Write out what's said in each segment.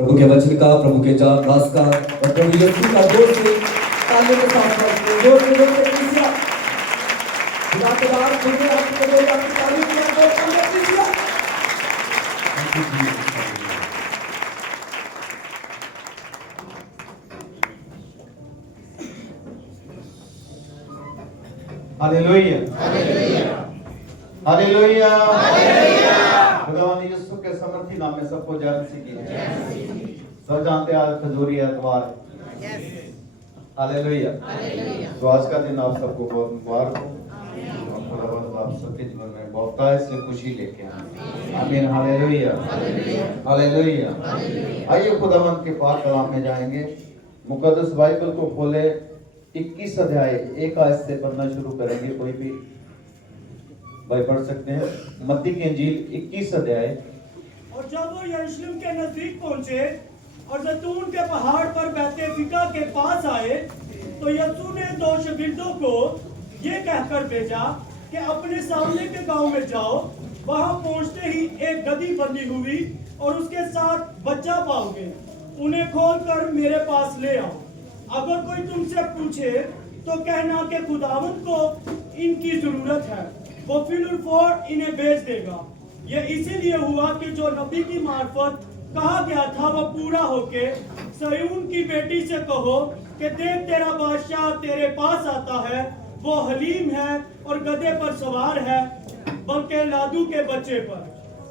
प्रभु के वचन का, प्रभु के दास का और प्रभु यीशु का जोर से तालियों के साथ जोर से कीजिए। खुदा के दास खुद आपको बोले आपकी तारीफ करें तो तालियां कीजिए। Hallelujah hallelujah hallelujah. खुदावंद यीशु के समर्थी नाम में सबको जय मसीह की। सब जानते हैं आज खजूरी एतवार है। Hallelujah hallelujah. तो आज का दिन आप सबको बहुत मुबारक हो। खुदावंद आप सबके जीवन में बहुतायत से खुशी लेके आए। आमीन हालेलुया हालेलुया। आइए खुदावंद के पाक कलाम में जाएंगे। मुकद्दस बाइबल को खोले 21 अध्याय 1 आयत से पढ़ना शुरू करेंगे। कोई भी भाई पढ़ सकते हैं। मत्ती की इंजील 21 अध्याय। और जब वो यरूशलेम के नजदीक पहुंचे और जैतून के पहाड़ पर बैतफिका के पास आए तो यीशु ने 2 शागिर्दों को ये कहकर भेजा कि अपने सामने के गांव में जाओ। वहां पहुंचते ही एक गधी बंधी हुई और उसके साथ बच्चा पाओगे। उन्हें खोलकर मेरे पास ले आओ। अगर कोई तुमसे पूछे तो कहना कि खुदावंद को इनकी जरूरत है, वो फिलौर इन्हें भेज देगा। ये इसीलिए हुआ कि जो नबी की मार्फत कहा गया था वो पूरा होके सयून की बेटी से कहो कि देख तेरा बादशाह तेरे पास आता है, वो हलीम है और गधे पर सवार है, बल्कि लादू के बच्चे पर।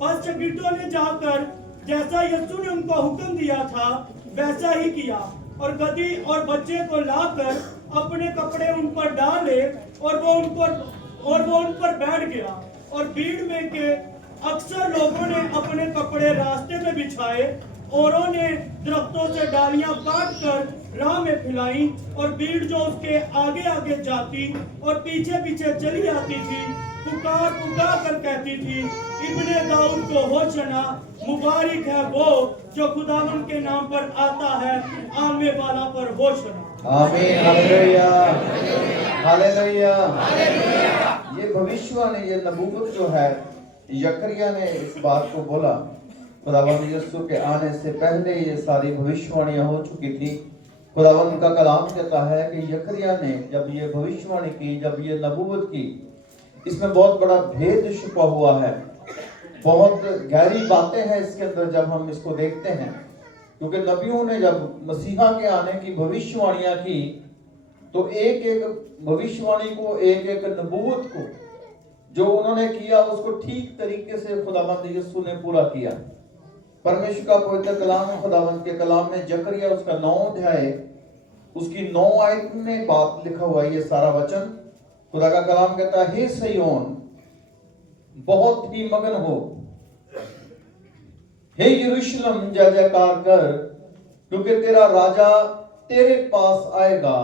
बस शागिर्दों ने जाकर जैसा यीशु ने उनको हुक्म दिया था वैसा ही किया और गधी और बच्चे को लाकर अपने कपड़े उन पर डाले और वो उन पर बैठ गया। और भीड़ में के अक्सर लोगों ने अपने कपड़े रास्ते में बिछाए, औरों ने दरख्तों से डालियां काट कर राह में फैलाई और भीड़ जो उसके आगे आगे जाती और पीछे पीछे चली आती थी पुकार पुकार कर कहती थी, इब्ने दाऊद को होशना, मुबारक है वो जो खुदावंद के नाम पर आता है, आने वाला पर होशना। आमीन हालेलुया हालेलुया हालेलुया। ये भविष्यवाणी, ये नबूवत जो है, यकरिया ने इस बात को बोला। खुदावंद यीशु के आने से पहले ये सारी भविष्यवाणियां हो चुकी थी। खुदावंद का कलाम कहता है कि यकरिया ने जब ये भविष्यवाणी की, जब ये नबूवत की, इसमें बहुत बड़ा भेद छुपा हुआ है। बहुत गहरी बातें हैं इसके अंदर जब हम इसको देखते हैं। क्योंकि नबियों ने जब मसीहा के आने की भविष्यवाणियां की तो एक एक भविष्यवाणी को, एक एक नबूवत को जो उन्होंने किया उसको ठीक तरीके से खुदावंद यीशु ने पूरा किया। परमेश्वर का पवित्र कलाम, खुदावंद के कलाम में जकरिया उसका 9 अध्याय उसकी 9 आयत में बात लिखा हुआ है। ये सारा वचन खुदा का कलाम कहता है, हे सिय्योन बहुत ही मगन हो, हे यरूशलेम जय जयकार कर, क्योंकि तेरा राजा तेरे पास आएगा।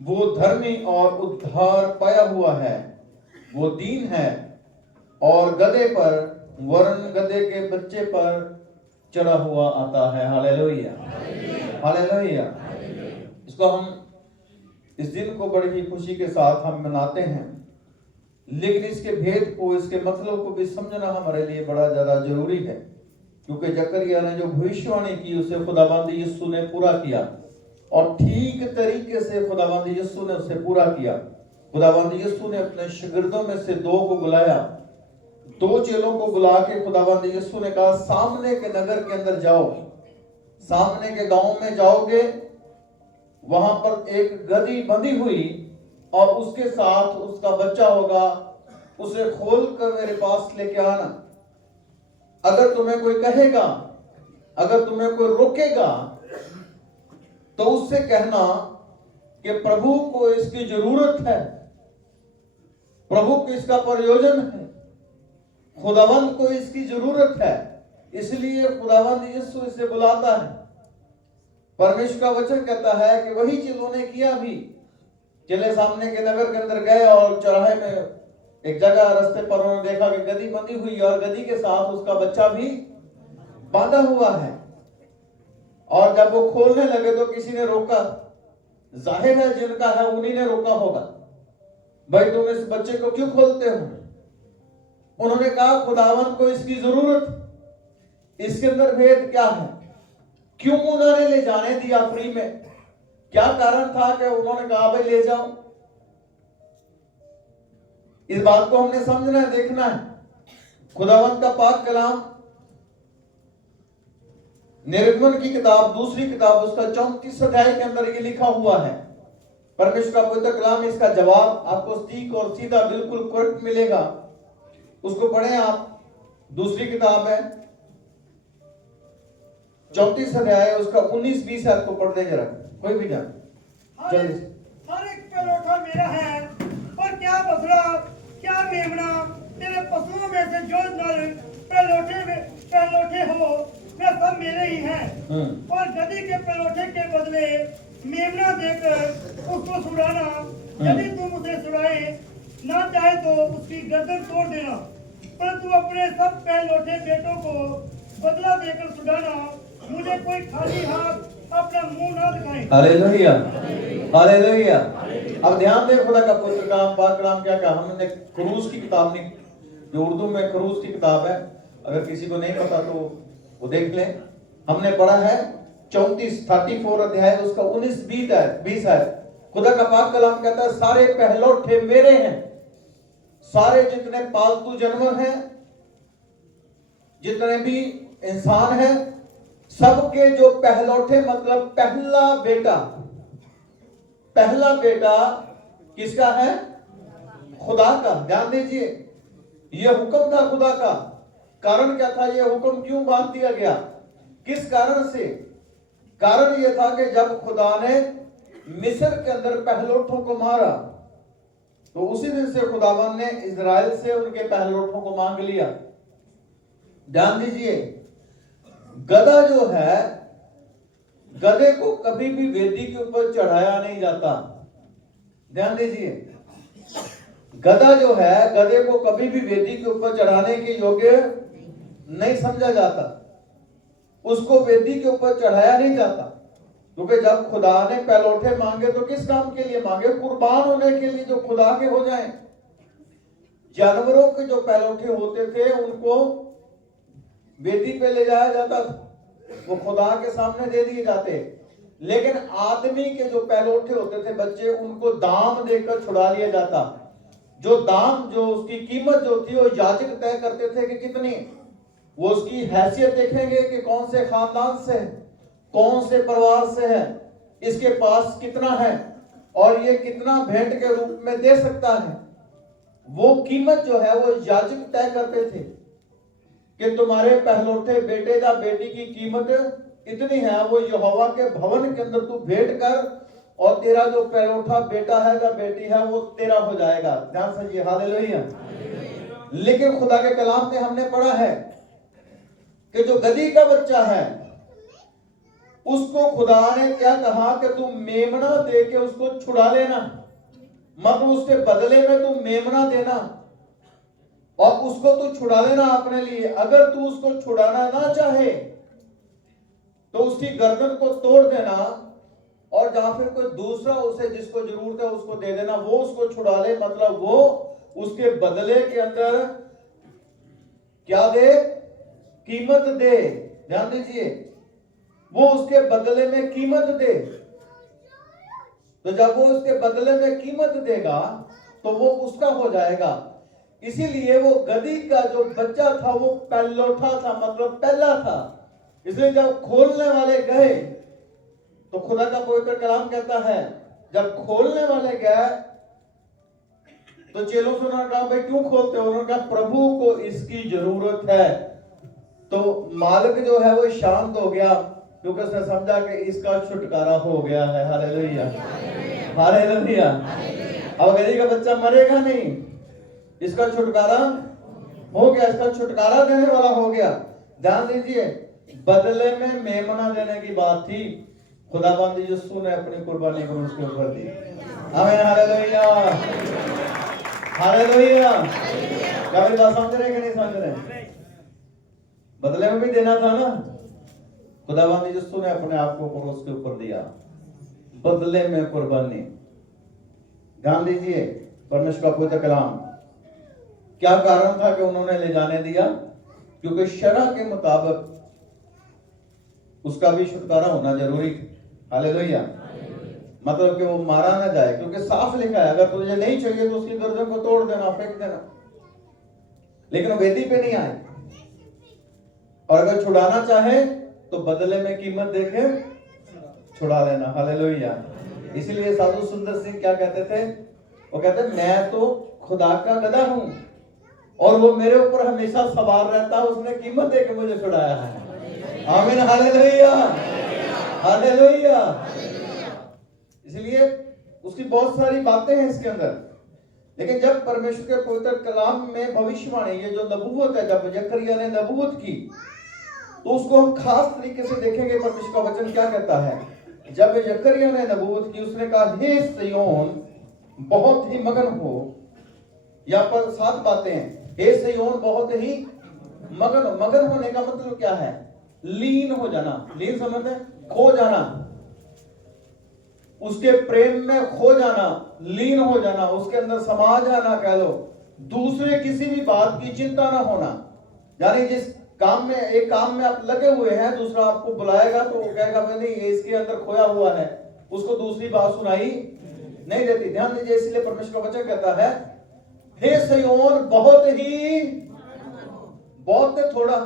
वो धर्मी और उद्धार पाया हुआ है, वो दीन है और गधे पर, वरन गधे के बच्चे पर चढ़ा हुआ आता है। Hallelujah hallelujah. इसको हम इस दिन को बड़ी ही खुशी के साथ हम मनाते हैं, लेकिन इसके भेद को, इसके मतलब को भी समझना हमारे लिए बड़ा ज्यादा जरूरी है। क्योंकि जकरिया ने जो भविष्यवाणी की उसे खुदावंद यीशु ने पूरा किया और ठीक तरीके से खुदावंद यीशु ने उसे पूरा किया। खुदावंद यीशु ने अपने शागिर्दों में से 2 को बुलाया, 2 चेलों को बुला के खुदावंद यीशु ने कहा, सामने के नगर के अंदर जाओ, सामने के गांव में जाओगे, वहां पर एक गधी बंधी हुई और उसके साथ उसका बच्चा होगा, उसे खोल कर मेरे पास लेके आना। अगर तुम्हें कोई कहेगा, अगर तुम्हें कोई रोकेगा तो उससे कहना कि प्रभु को इसकी जरूरत है, प्रभु को इसका प्रयोजन है, खुदावंद को इसकी जरूरत है, इसलिए खुदावंद यीशु इसे बुलाता है। परमेश्वर का वचन कहता है कि वही चीज उन्होंने किया भी। चले सामने के नगर के अंदर गए और चौराहे में एक जगह रास्ते पर उन्होंने देखा कि गधी बंधी हुई और गधी के साथ उसका बच्चा भी बांधा हुआ है। और जब वो खोलने लगे तो किसी ने रोका। जाहिर है जिनका है उन्हीं ने रोका होगा, भाई तुम इस बच्चे को क्यों खोलते हो? उन्होंने कहा खुदावंद को इसकी जरूरत, इसके अंदर भेद क्या है? क्यों उन्होंने ले जाने दिया फ्री में? क्या कारण था कि उन्होंने कहा भाई ले जाओ? इस बात को हमने समझना है, देखना है। खुदावंत का पाक कलाम निर्गमन की किताब, दूसरी किताब, उसका 34 अध्याय के अंदर ये लिखा हुआ है। परमेश्वर का पवित्र कलाम, इसका जवाब आपको ठीक और सीधा बिल्कुल करेक्ट मिलेगा। उसको पढ़ें आप। दूसरी किताब है 34 अध्याय, उसका 19-20 आपको पढ़ने जरा, कोई भी जान जल्दी से। हर एक पहलौठा मेरा है, और क्या बछड़ा क्या मेमना मेरे पशुओं में से जो नर पहलौठे हो वे सब मेरे ही हैं। और गधी के पहलौठे के बदले मेमना देकर उसको छुड़ाना। यदि तुम उसे छुड़ाए ना चाहे तो उसकी गर्दन तोड़ देना, परंतु अपने सब पहलौठे बेटों को बदला देकर छुड़ाना। मुझे कोई खाली हाथ अपना मुंह ना दिखाए। Hallelujah, hallelujah. अब ध्यान दें, खुदा का पवित्र कलाम, पाक कलाम क्या कहा। हमने क्रूस की किताब नहीं, जो उर्दू में क्रूस की किताब है, अगर किसी को नहीं पता तो वो देख लें। हमने पढ़ा है 34 अध्याय, उसका 19-20 है। खुदा का पाक कलाम कहता है सारे पहलौठे मेरे हैं। सारे जितने पालतू जानवर हैं, जितने भी इंसान हैं, सबके जो पहलौठे, मतलब पहला बेटा, पहला बेटा किसका है? खुदा का। ध्यान दीजिए, यह हुक्म था खुदा का। कारण क्या था? यह हुक्म क्यों बांध दिया गया? किस कारण से? कारण यह था कि जब खुदा ने मिस्र के अंदर पहलौठों को मारा, तो उसी दिन से खुदावन ने इजराइल से उनके पहलौठों को मांग लिया। ध्यान दीजिए, गधा जो है, गधे को कभी भी वेदी के ऊपर चढ़ाया नहीं जाता। ध्यान दीजिए, गधा जो है, गधे को कभी भी वेदी के ऊपर चढ़ाने के योग्य नहीं समझा जाता। उसको वेदी के ऊपर चढ़ाया नहीं जाता, क्योंकि जब खुदा ने पहलौठे मांगे तो किस काम के लिए मांगे? कुर्बान होने के लिए, जो खुदा के हो जाएं। जानवरों के जो पहलौठे होते थे उनको वेदी पे ले जाया जाता था, वो खुदा के सामने दे दिए जाते। लेकिन आदमी के जो पहलौठे होते थे बच्चे, उनको दाम देकर छुड़ा लिया जाता। जो दाम, जो उसकी कीमत जो थी, वो याजक तय करते थे कि कितनी। वो उसकी हैसियत देखेंगे कि कौन से खानदान से है, कौन से परिवार से है, इसके पास कितना है और ये कितना भेंट के रूप में दे सकता है। वो कीमत जो है वो याजक तय करते थे कि तुम्हारे पहलौठे बेटे या बेटी की कीमत इतनी है, वो यहोवा के भवन के अंदर तू भेंट कर, और तेरा जो पहलौठा बेटा है या बेटी है वो तेरा हो जाएगा। ध्यान से, हालेलुया। लेकिन खुदा के कलाम में हमने पढ़ा है कि जो गधी का बच्चा है उसको खुदा ने क्या कहा कि तुम मेमना दे के उसको छुड़ा लेना, मतलब उसके बदले में तुम मेमना देना और उसको तू छुड़ा लेना अपने लिए। अगर तू उसको छुड़ाना ना चाहे तो उसकी गर्दन को तोड़ देना, और जहां फिर कोई दूसरा उसे जिसको जरूरत है उसको दे देना, वो उसको छुड़ा ले, मतलब वो उसके बदले के अंदर क्या दे? कीमत दे। ध्यान दीजिए, वो उसके बदले में कीमत दे। तो जब वो उसके बदले में कीमत देगा तो वो उसका हो जाएगा। इसीलिए वो गधी का जो बच्चा था वो पहलौठा था, मतलब पहला था। इसलिए जब खोलने वाले गए तो खुदा का पवित्र कलाम कहता है, जब खोलने वाले गए तो चेलों से उन्होंने कहा भाई क्यों खोलते हो? उन्होंने कहा प्रभु को इसकी जरूरत है। तो मालिक जो है वो शांत हो गया, क्योंकि उसने समझा कि इसका छुटकारा हो गया है। Hallelujah, hallelujah. अब गधी का बच्चा मरेगा नहीं, इसका छुटकारा हो गया, इसका छुटकारा देने वाला हो गया। ध्यान दीजिए, बदले में मेमना देने की बात थी, खुदाबंद यीशु ने अपनी कुर्बानी को उसके ऊपर दी। आमीन, हालेलुया, हालेलुया। क्या मेरी बात समझ रहे कि नहीं समझ रहे? बदले में भी देना था ना। खुदाबंद यीशु ने अपने आप को क्रूस के ऊपर दिया, बदले में कुर्बानी। ध्यान दीजिए, परमेश्वर का पवित्र कलाम, क्या कारण था कि उन्होंने ले जाने दिया? क्योंकि शरअ के मुताबिक उसका भी छुटकारा होना जरूरी है। हालेलुया। मतलब कि वो मारा ना जाए, क्योंकि साफ लिखा है अगर तुझे नहीं चाहिए तो उसकी गर्दन को तोड़ देना, फेंक देना। लेकिन वेदी पे नहीं आए। और अगर छुड़ाना चाहे तो बदले में कीमत देके छुड़ा लेना। हालेलुया। इसलिए साधु सुंदर सिंह क्या कहते थे? वो कहते मैं तो खुदा का गधा हूं और वो मेरे ऊपर हमेशा सवार रहता है, उसने कीमत देके मुझे छुड़ाया है। आमीन। हालेलुया। हालेलुया। इसलिए उसकी बहुत सारी बातें हैं इसके अंदर। लेकिन जब परमेश्वर के पवित्र कलाम में भविष्यवाणी, ये जो नबूवत है, जब जकरिया ने नबूवत की तो उसको हम खास तरीके से देखेंगे। परमेश्वर का वचन क्या कहता है? जब जकरिया ने नबूवत की, उसने कहा हे सिय्योन बहुत ही मगन हो। यहाँ पर 7 बातें हैं। हे सिय्योन बहुत ही मगन हो। मगन होने का मतलब क्या है? लीन हो जाना। लीन समझते हैं? खो जाना, उसके प्रेम में खो जाना, लीन हो जाना, उसके अंदर समा जाना कह लो। दूसरे किसी भी बात की चिंता ना होना। यानी जिस काम में, एक काम में आप लगे हुए हैं, दूसरा आपको बुलाएगा तो वो कहेगा भाई नहीं ये इसके अंदर खोया हुआ है, उसको दूसरी बात सुनाई नहीं देती। ध्यान दीजिए, इसलिए परमेश्वर का वचन कहता है हे सिय्योन बहुत ही, बहुत है थोड़ा,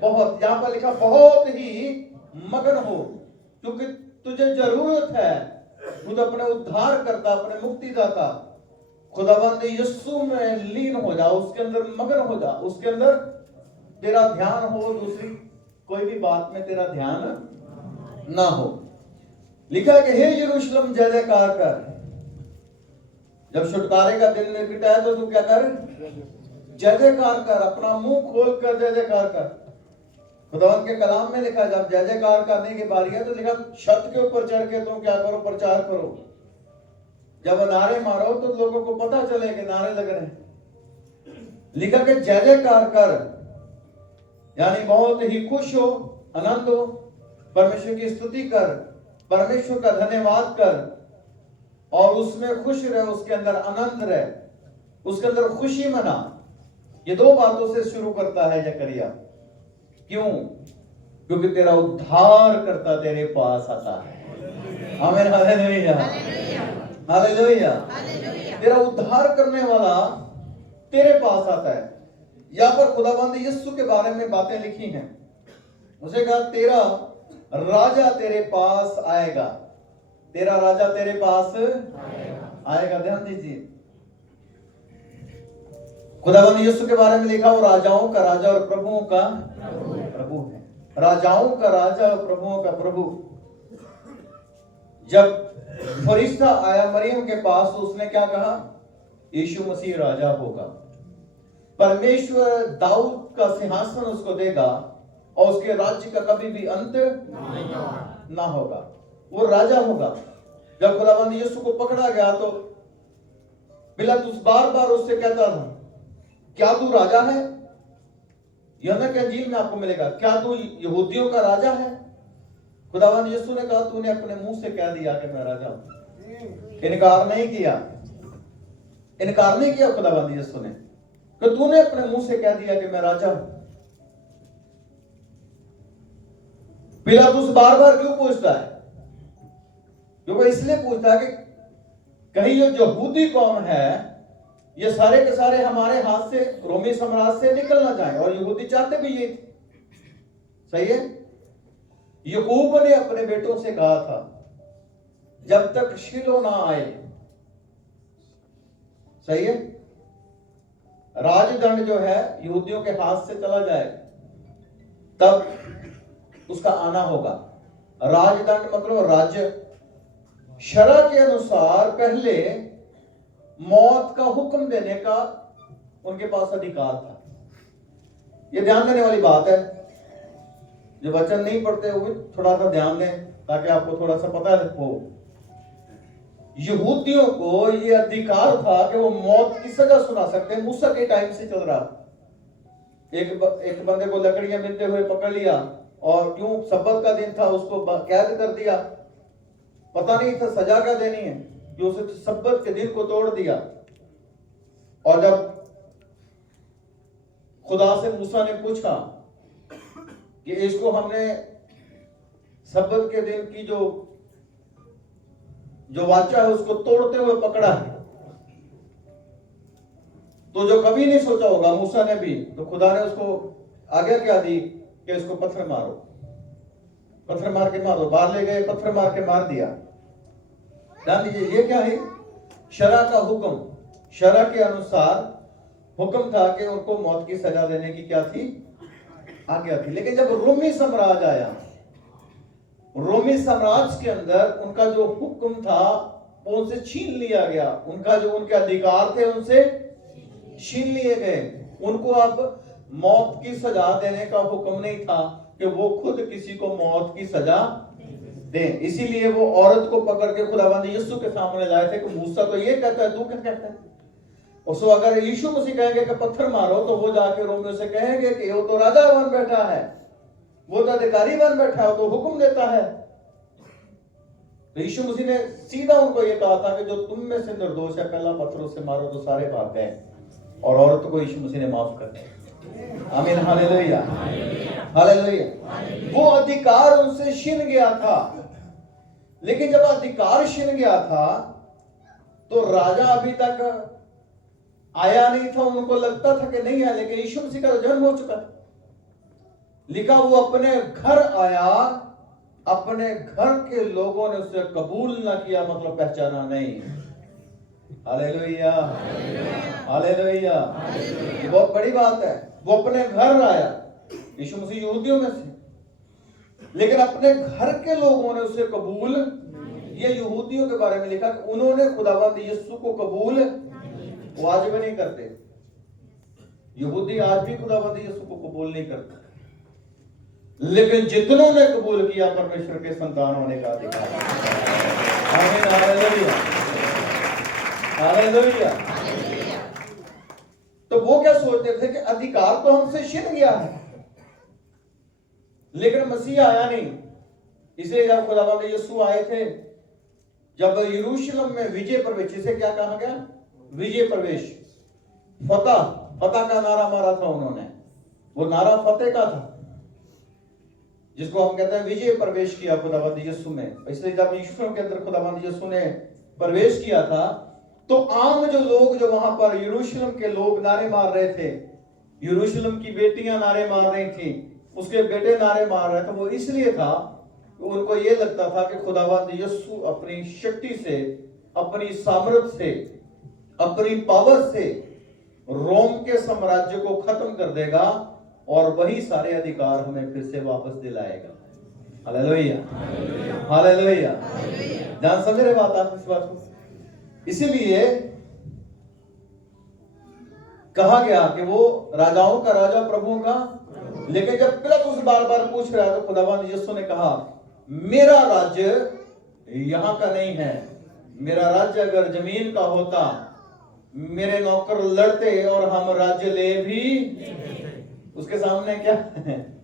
बहुत, यहां पर लिखा बहुत ही मगन हो, क्योंकि तुझे जरूरत है खुद अपने उद्धार करता, अपने मुक्तिदाता खुदावंद यीशु में लीन हो जा, उसके अंदर मगन हो जा, उसके अंदर तेरा ध्यान हो, दूसरी कोई भी बात में तेरा ध्यान ना हो। लिखा है कि हे यरूशलेम जय जयकार कर। जब छुटकारे का दिन निकटा है तो तू क्या कर? जय जयकार कर, अपना मुंह खोल कर जय जयकार कर। खुदावंद के कलाम में लिखा, जब जय जयकार करने की बारी है तो लिखा छत के ऊपर चढ़ के तुम क्या करो? प्रचार करो। जब नारे मारो तो लोगों को पता चले कि नारे लग रहे हैं। लिखा कि जय जयकार कर, यानी बहुत ही खुश हो, आनंद हो, परमेश्वर की स्तुति कर, परमेश्वर का धन्यवाद कर और उसमें खुश रहे, उसके अंदर आनंद रहे, उसके अंदर खुशी मना। ये 2 बातों से शुरू करता है जकरिया। क्यों? क्योंकि तेरा उद्धार करता तेरे पास आता है। आमीन। हालेलुया। हालेलुया। तेरा उद्धार करने वाला तेरे पास आता है। यहां पर खुदाबंद यीशु के बारे में बातें लिखी हैं। उसे कहा तेरा राजा तेरे पास आएगा। तेरा राजा तेरे पास आएगा। ध्यान दीजिए, खुदाबंद यीशु के बारे में लिखा, वो राजाओं का राजा और प्रभुओं का प्रभु है। राजाओं का राजा और प्रभुओं का प्रभु। जब फरिश्ता आया मरियम के पास तो उसने क्या कहा? यीशु मसीह राजा होगा, परमेश्वर दाऊद का सिंहासन उसको देगा और उसके राज्य का कभी भी अंत ना होगा, वो राजा होगा। जब खुदाबंद यीशु को पकड़ा गया तो पिलातुस बार बार उससे कहता था क्या तू राजा है? यूहन्ना के इंजील में आपको मिलेगा, क्या तू यहूदियों का राजा है? खुदावंद यीशु ने कहा तूने अपने मुंह से कह दिया कि मैं राजा हूं। इनकार नहीं किया, इनकार नहीं किया खुदावंद यीशु ने कि तूने अपने मुंह से कह दिया कि मैं राजा हूं। पिलातुस बार बार क्यों पूछता है? क्योंकि इसलिए पूछता है कि कहीं ये यहूदी कौन है, ये सारे के सारे हमारे हाथ से, रोमी साम्राज्य से निकल ना जाए। और यहूदी चाहते भी ये सही है। याकूब ने अपने बेटों से कहा था जब तक शिलो ना आए, सही है, राजदंड जो है यहूदियों के हाथ से चला जाए तब उसका आना होगा। राजदंड मतलब राज्य। शरअ के अनुसार पहले मौत का हुक्म देने का उनके पास अधिकार था। यह ध्यान देने वाली बात है। जो वचन नहीं पढ़ते हुए थोड़ा सा ध्यान दें ताकि आपको थोड़ा सा पता हो। यहूदियों को यह अधिकार था कि वो मौत की सजा सुना सकते हैं। मूसा के टाइम से चल रहा। एक बंदे को लकड़ियां मिलते हुए पकड़ लिया और क्यों सब्बत का दिन था उसको कैद कर दिया। पता नहीं था सजा क्या देनी है कि उसे सब्बत के दिन को तोड़ दिया। और जब खुदा से मूसा ने पूछा कि इसको हमने सब्बत के दिन की जो वाचा है उसको तोड़ते हुए पकड़ा है। तो जो कभी नहीं सोचा होगा मूसा ने भी, तो खुदा ने उसको आज्ञा क्या दी कि इसको पत्थर मारो, पत्थर मार के मारो। बाहर ले गए, पत्थर मार के मार दिया। ध्यान दीजिए, ये क्या है? शरा का हुक्म। शरा के अनुसार हुक्म था कि उनको मौत की सजा देने की क्या थी? आज्ञा थी। लेकिन जब रोमी साम्राज्य आया, रोमी साम्राज्य के अंदर उनका जो हुक्म था वो उनसे छीन लिया गया। उनका जो उनके अधिकार थे उनसे छीन लिए गए। उनको अब मौत की सजा देने का हुक्म नहीं था कि वो खुद किसी को मौत की सजा दें। इसीलिए वो औरत को पकड़ के खुदाबंद यीशु के सामने लाए थे कि मूसा तो ये कहता है, तू क्या कहता है? उसको अगर यीशु मसीह कहेंगे कि पत्थर मारो, तो वो जाके रोमियों से कहेंगे कि वो तो राजा बन बैठा है, वो तो अधिकारी बन बैठा है, वो तो हुक्म देता है। तो यीशु मसीह ने सीधा उनको ये कहा था कि जो तुम में से निर्दोष है पहला पत्थरों से मारो, तो सारे भाग गए और औरत को यीशु मसीह ने माफ कर दिया। आमीन, हालेलुया, हालेलुया। वो अधिकार उनसे छीन गया था। लेकिन जब अधिकार छीन गया था तो राजा अभी तक आया नहीं था। उनको लगता था कि नहीं है, लेकिन यीशु मसीह का जन्म हो चुका है। लिखा वो अपने घर आया, अपने घर के लोगों ने उसे कबूल ना किया, मतलब पहचाना नहीं। Hallelujah, hallelujah. ये बहुत बड़ी बात है। वो अपने घर आया, यीशु मसीह यहूदियों में से, लेकिन अपने घर के लोगों ने उसे कबूल। ये यहूदियों के बारे में लिखा कि उन्होंने खुदावंद यीशु को कबूल, वो आज भी नहीं करते। यहूदी आज भी खुदावंद यीशु को कबूल नहीं करते। लेकिन जितनों ने कबूल किया, परमेश्वर के संतान होने का अधिकार। आमीन, हालेलुया, हालेलुया। तो वो क्या सोचते थे कि अधिकार तो हमसे छिन गया है, लेकिन मसीह आया नहीं। इसलिए जब खुदावंद यीशु आए थे, जब यरूशलेम में विजय प्रवेश, इसे क्या कहा गया? विजय प्रवेश, फतह, फतह का नारा मारा था उन्होंने। वो नारा फतेह का था, जिसको हम कहते हैं विजय प्रवेश किया खुदावंद यीशु में। इसलिए जब यीशु के अंदर खुदावंद यीशु ने प्रवेश किया था, तो आम जो लोग जो वहां पर यरूशलेम के लोग नारे मार रहे थे, यरूशलेम की बेटियां नारे मार रही थी, उसके बेटे नारे मार रहे थे, वो इसलिए था कि उनको ये लगता था कि खुदावंद यीशु अपनी शक्ति से, अपनी सामर्थ्य से, अपनी पावर से रोम के साम्राज्य को खत्म कर देगा और वही सारे अधिकार हमें फिर से वापस दिलाएगा। Hallelujah, hallelujah. ध्यान समझ रहे बात आप इस बात को? इसीलिए कहा गया कि वो राजाओं का राजा, प्रभुओं का। लेकिन जब पिलातुस बार बार पूछ रहा है, तो खुदावंद यीशु ने कहा, मेरा राज्य यहां का नहीं है। मेरा राज्य अगर जमीन का होता, मेरे नौकर लड़ते और हम राज्य ले भी। उसके सामने क्या है?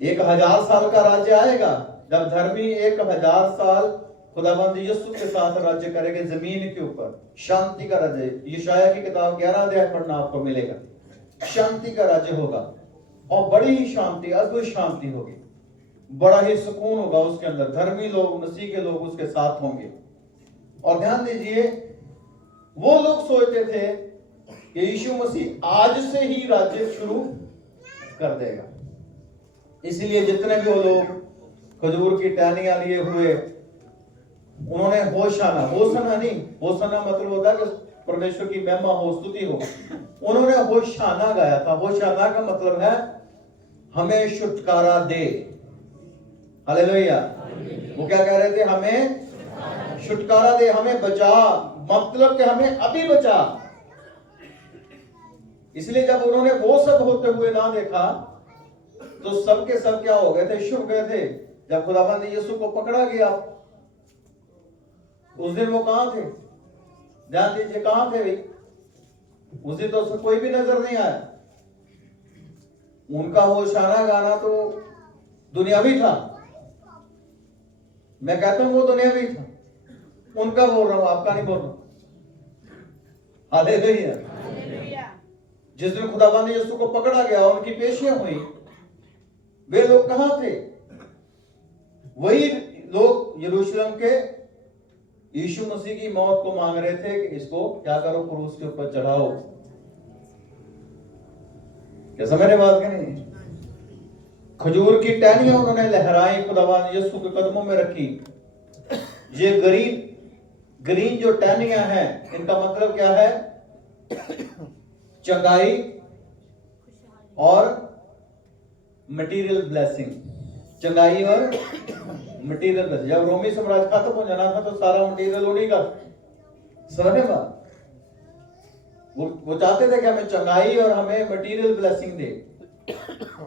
1000 साल का राज्य आएगा, जब धर्मी 1000 साल खुदावंद यीशु के साथ राज्य करेंगे जमीन के ऊपर। शांति का राज्य, यशायाह की किताब 11 अध्याय पढ़ना आपको मिलेगा। शांति का राज्य होगा और बड़ी ही शांति, अद्भुत शांति होगी, बड़ा ही सुकून होगा उसके अंदर। धर्मी लोग, मसीह के लोग उसके साथ होंगे। और ध्यान दीजिए, वो लोग सोचते थे कि यीशु मसीह आज से ही राज्य शुरू कर देगा। इसलिए जितने भी वो लोग खजूर की टहनियां लिए हुए, उन्होंने होशाना, होशाना नहीं, होशाना मतलब होता है कि परमेश्वर की महिमा हो, स्तुति हो। उन्होंने होशाना गाया था। होशाना का मतलब है हमें छुटकारा दे। हालेलुया। वो क्या कह रहे थे? हमें छुटकारा दे, हमें बचा, मतलब कि हमें अभी बचा। इसलिए जब उन्होंने वो सब होते हुए ना देखा, तो सब के सब क्या हो गए थे? शुभ गए थे। जब खुदावंद यीशु को पकड़ा गया, उस दिन वो कहां थे? ध्यान दीजिए, कहां थे भाई? उस दिन तो कोई भी नजर नहीं आया। उनका होशाना गाना तो दुनियावी था। मैं कहता हूं वो दुनियावी था। उनका बोल रहा हूं, आपका नहीं बोल रहा। हालेलुया। जिस दिन खुदावंद यीशु को पकड़ा गया, उनकी पेशियां हुई, वे लोग कहां थे? वही लोग यरूशलेम के यीशु मसीह की मौत को मांग रहे थे कि इसको क्या करो, क्रूस के ऊपर चढ़ाओ। क्या समझ रहे बात कि नहीं? खजूर की टहनियां उन्होंने लहराई, खुदावंद यीशु के कदमों में रखी। ये ग्रीन जो टहनियां हैं, इनका मतलब क्या है? चंगाई और मटेरियल ब्लेसिंग। चंगाई और मटेरियल ब्लेसिंग। जब रोमी साम्राज्य खत्म हो जाना था तो सारा मटेरियल उन्हीं का। समझे बात? वो चाहते थे कि हमें चंगाई और हमें मटेरियल ब्लेसिंग दे।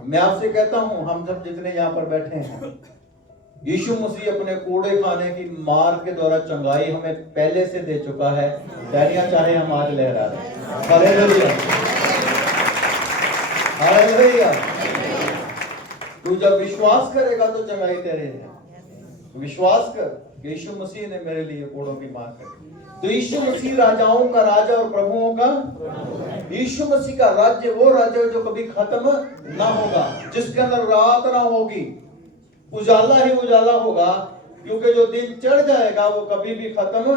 मैं आपसे कहता हूं, हम सब जितने यहाँ पर बैठे हैं, यीशु मसीह अपने कूड़े खाने की मार के द्वारा चंगाई हमें पहले से दे चुका है। पैरियां चाहे हम आज लहरा रहे हैं। Hallelujah, hallelujah. तू जब विश्वास करेगा तो चंगाई तेरे है। विश्वास कर, यीशु मसीह ने मेरे लिए कूड़ों की मार करी। तो यीशु मसीह राजाओं का राजा और प्रभुओं का। यीशु मसीह का राज्य वो राज्य जो कभी खत्म ना होगा, जिसके अंदर रात ना होगी, उजाला ही उजाला होगा, क्योंकि जो दिन चढ़ जाएगा वो कभी भी खत्म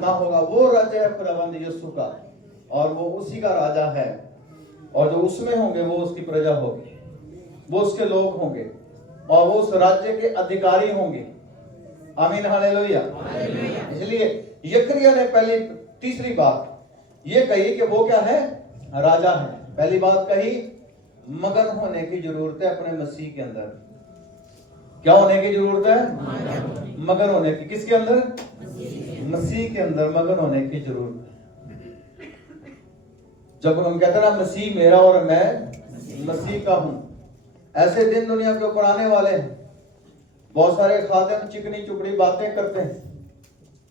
ना होगा। वो राज्य है खुदावंद यीशु का, और वो उसी का राजा है। और जो उसमें होंगे वो उसकी प्रजा होगी, वो उसके लोग होंगे, और वो उस राज्य के अधिकारी होंगे। आमीन, हालेलुया। इसलिए यकरिया ने पहले तीसरी बात ये कही कि वो क्या है? राजा है। पहली बात कही, मगन होने की जरूरत है अपने मसीह के अंदर। क्या होने की जरूरत है? मगन होने की। किसके अंदर? मसीह के अंदर मगन होने की जरूरत है। जब हम कहते हैं ना, मसीह मेरा और मैं मसीह का हूं, ऐसे दिन दुनिया के ऊपर आने वाले हैं। बहुत सारे खादिम चिकनी चुपड़ी बातें करते हैं।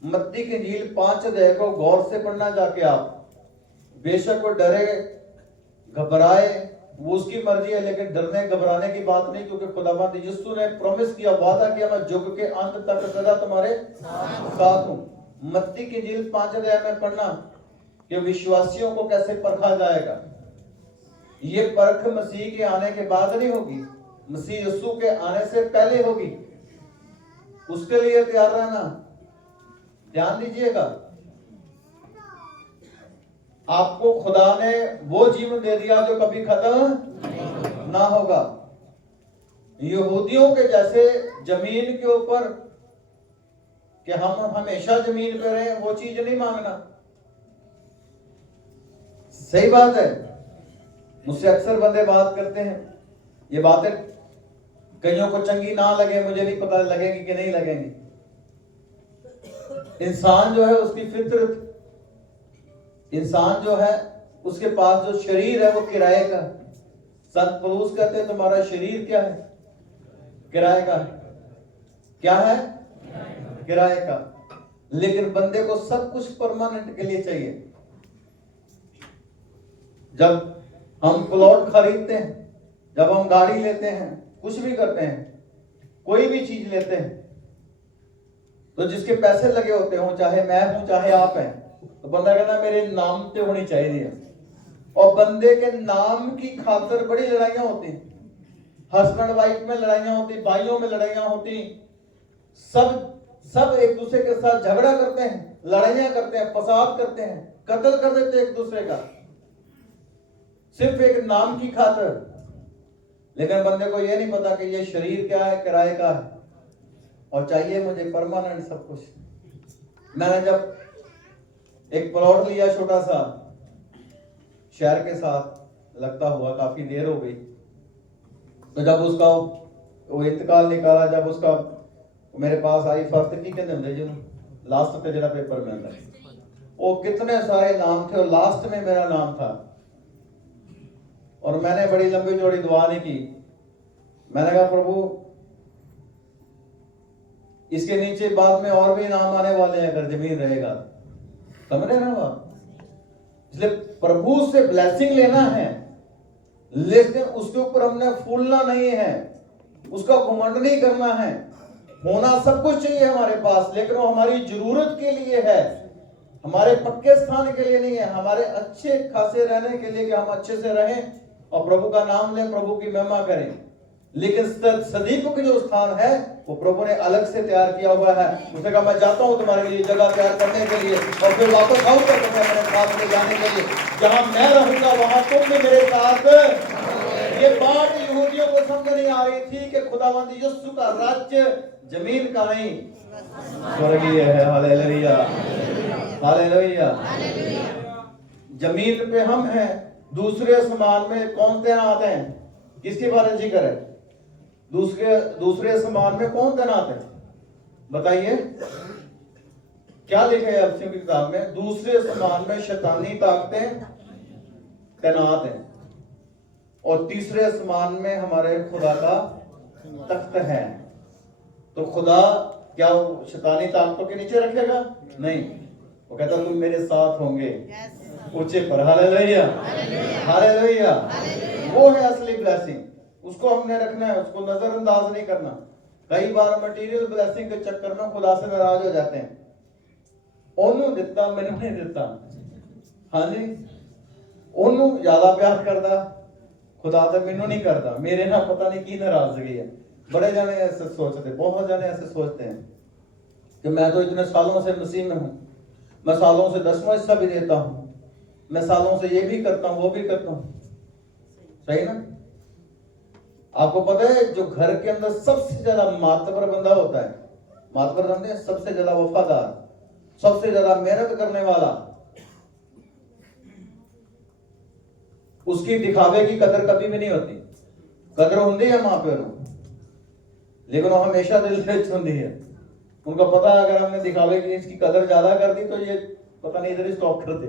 मत्ती की इंजील 5 अध्याय को गौर से पढ़ना जाके आप। बेशक वो डरे घबराए, वो उसकी मर्जी है, लेकिन डरने घबराने की बात नहीं, क्योंकि खुदावंद यीशु ने प्रॉमिस किया, वादा किया, मैं युग के अंत तक सदा तुम्हारे साथ हूं। मत्ती की इंजील 5 अध्याय में पढ़ना कि विश्वासियों को कैसे परखा जाएगा। ये परख मसीह के आने के बाद नहीं होगी, मसीह यीशु के आने से पहले होगी। उसके लिए तैयार रहना। ध्यान दीजिएगा, आपको खुदा ने वो जीवन दे दिया जो कभी खत्म ना होगा। यहूदियों के जैसे जमीन के ऊपर कि हम हमेशा जमीन पे रहे, वो चीज नहीं मांगना। सही बात है। मुझसे अक्सर बंदे बात करते हैं, ये बातें कईयों को चंगी ना लगे, मुझे नहीं पता लगेगी कि नहीं लगेगी। इंसान जो है उसकी फितरत, इंसान जो है उसके पास जो शरीर है वो किराए का। संत पौलुस कहते हैं तुम्हारा शरीर क्या है? किराए का है। क्या है? किराए का। लेकिन बंदे को सब कुछ परमानेंट के लिए चाहिए। जब हम प्लॉट खरीदते हैं, जब हम गाड़ी लेते हैं, कुछ भी करते हैं, कोई भी चीज लेते हैं, तो जिसके पैसे लगे होते हो, चाहे मैं हूं चाहे आप हैं, तो बंदा कहना मेरे नाम पे होनी चाहिए। और बंदे के नाम की खातिर बड़ी लड़ाइयां होती, हस्बैंड वाइफ में लड़ाइयां होती, भाइयों में लड़ाइयां होती, सब एक दूसरे के साथ झगड़ा करते हैं, लड़ाइयां करते हैं, फसाद करते हैं, कत्ल कर देते एक दूसरे का, सिर्फ एक नाम की खातिर। लेकिन बंदे को यह नहीं पता कि ये शरीर क्या है, किराए का है, और चाहिए मुझे परमानेंट सब कुछ। मैंने जब एक प्लॉट लिया छोटा सा शहर के साथ लगता हुआ, काफी देर हो गई, तो जब उसका वो इंतकाल निकाला, जब उसका मेरे पास आई फर्स्ट की कहते होंगे जी लास्ट पे जरा पेपर में अंदर, वो कितने सारे नाम थे और लास्ट में मेरा नाम था। और मैंने बड़ी लंबी चौड़ी दुआ नहीं की। मैंने कहा प्रभु इसके नीचे बाद में और भी नाम आने वाले हैं अगर जमीन रहेगा। समझ रहे ना आप? इसलिए प्रभु से ब्लेसिंग लेना है, लेकिन उसके ऊपर हमने फूलना नहीं है, उसका घमंड नहीं करना है। होना सब कुछ चाहिए हमारे पास, लेकिन वो हमारी जरूरत के लिए है, हमारे पक्के स्थान के लिए नहीं है, हमारे अच्छे खासे रहने के लिए कि हम अच्छे से रहें और प्रभु का नाम लें, प्रभु की महिमा करें। लेकिन सदीकों के जो स्थान है वो प्रभु ने अलग से तैयार किया हुआ है। उसने कहा मैं जाता हूँ तुम्हारे लिए जगह तैयार करने के लिए और फिर वापस आऊंगा तुम्हें मेरे साथ ले जाने के लिए, जहां मैं रहूंगा वहां तुम भी मेरे साथ। ये बात यहूदियों को समझ नहीं आ रही थी कि खुदावंद यीशु का राज्य जमीन का नहीं स्वर्गीय है। Hallelujah, hallelujah. जमीन पे हम हैं, दूसरे आसमान में कौन तैनात है? किसके बारे में जिक्र है? दूसरे आसमान में कौन तैनात है? बताइए क्या लिखा है अफसियों की किताब में? दूसरे आसमान में शैतानी ताकतें तैनात हैं और तीसरे आसमान में हमारे खुदा का तख्त है। तो खुदा क्या शैतानी ताकतों के नीचे रखेगा? नहीं, वो कहता तुम मेरे साथ होंगे ऊंचे पर। Hallelujah, hallelujah. वो है असली ब्लेसिंग, उसको हमने रखना है, उसको नजरअंदाज नहीं करना। कई बार मटेरियल ब्लेसिंग के चक्कर में खुदा से नाराज हो जाते हैं। ओनू दिता मैंने नहीं दिता, हाँ जी, ओनू ज्यादा प्यार करता खुदा तो मैनू नहीं करता, मेरे ना पता नहीं की नाराजगी है। बड़े जाने ऐसे सोचते, बहुत जाने ऐसे सोचते हैं कि मैं तो इतने सालों से मसीह में हूं, मैं सालों से 10वां हिस्सा भी देता हूं, मैं सालों से ये भी करता हूं वो भी करता हूं। सही ना? आपको पता है जो घर के अंदर सबसे ज्यादा मातबर बंदा होता है, मातबर समझते हैं, सबसे ज्यादा वफादार, सबसे ज्यादा मेहनत करने वाला, उसकी दिखावे की कदर कभी भी नहीं होती। कदर होती है मां प्यो, लेकिन वो हमेशा दिल से होती है। उनको पता है अगर हमने दिखावे की इसकी कदर ज्यादा कर दी तो ये पता नहीं इधर ही स्टॉप कर दे।